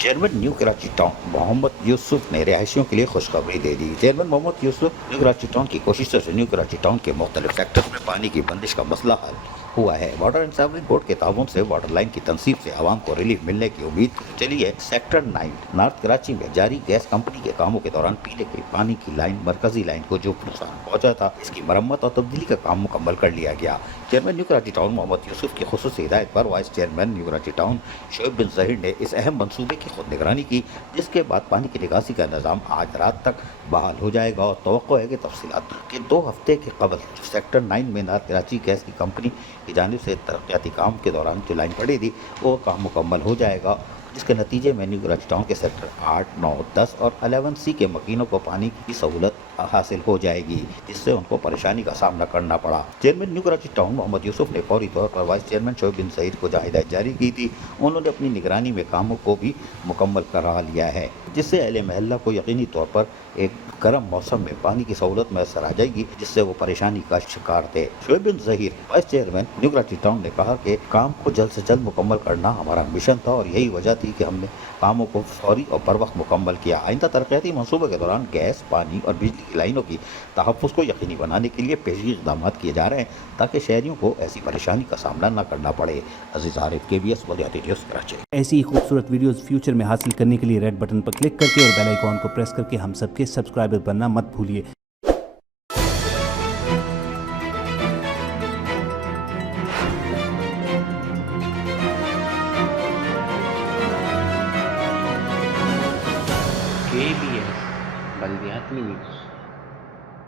Chairman new Karachi town Mohammad Yusuf ने रिहायशियों के लिए खुशखबरी दे दी। Chairman Mohammad Yusuf new Karachi town की कोशिशों से न्यू कराची टाउन के मुख्तलिफ सेक्टर्स में पानी की बंदिश का मसला हल हुआ है। वाटर एंड सावरिंग बोर्ड के ताउन से वाटर लाइन की तनसीब से आवाम को रिलीफ मिलने की उम्मीद चली है। सेक्टर 9 नॉर्थ कराची में जारी गैस कंपनी के कामों के दौरान पीने के पानी की लाइन मरकजी लाइन को जो नुकसान पहुंचा था, इसकी मरम्मत और तब्दीली का काम मुकम्मल कर लिया गया। Chairman new Karachi town Mohammad Yousuf की खुसूसी हिदायत पर vice chairman new Karachi town Shoaib bin Zaheer ने इस अहम मंसूबे की खुद निगरानी की, जिसके बाद पानी की निकासी का निज़ाम आज रात तक बहाल हो जाएगा और तवक्को है कि तफसीलात के 2 हफ्ते के कबल जो सेक्टर 9 में नॉर्थ कराची गैस की कंपनी की जानिब से तरक्याती काम के दौरान जो लाइन पड़ी थी वो काम मुकम्मल हो जाएगा, जिसके नतीजे में न्यू कराची टाउन के सेक्टर 8, 9, 10 और 11C के मकीनों को पानी की सहूलत हासिल हो जाएगी, जिससे उनको परेशानी का सामना करना पड़ा। Chairman new Karachi town Mohammad Yusuf ने फौरी तौर पर वाइस चेयरमैन शोएब बिन ज़हीर को हिदायत जारी की थी। उन्होंने अपनी निगरानी में कामों को भी मुकम्मल करा लिया है, जिससे अहले महल्ला को यकीनी तौर पर एक गर्म मौसम में पानी की सहूलत मैसर आ जाएगी, जिससे वो परेशानी का शिकार थे। Shoaib bin Zaheer vice chairman new Karachi town ने कहा कि काम को जल्द से जल्द मुकम्मल करना हमारा मिशन था और यही वजह थी कि हमने कामों को फौरी और बर वक्त मुकम्मल किया। आइंदा तरक्याती मंसूबे के दौरान गैस, पानी और बिजली की लाइनों की तहफ़्फ़ुज़ को यकीनी बनाने के लिए पेशगी इक़दाम किए जा रहे हैं, ताकि शहरियों को ऐसी परेशानी का सामना न करना पड़े। अज़ीज़ आरिफ, KBS बलियाती न्यूज़, कराची। ऐसी ही खूबसूरत वीडियोस फ्यूचर में हासिल करने के लिए रेड बटन पर क्लिक करके और बेल आइकॉन को प्रेस करके हम सबके सब्सक्राइबर बनना मत भूलिए।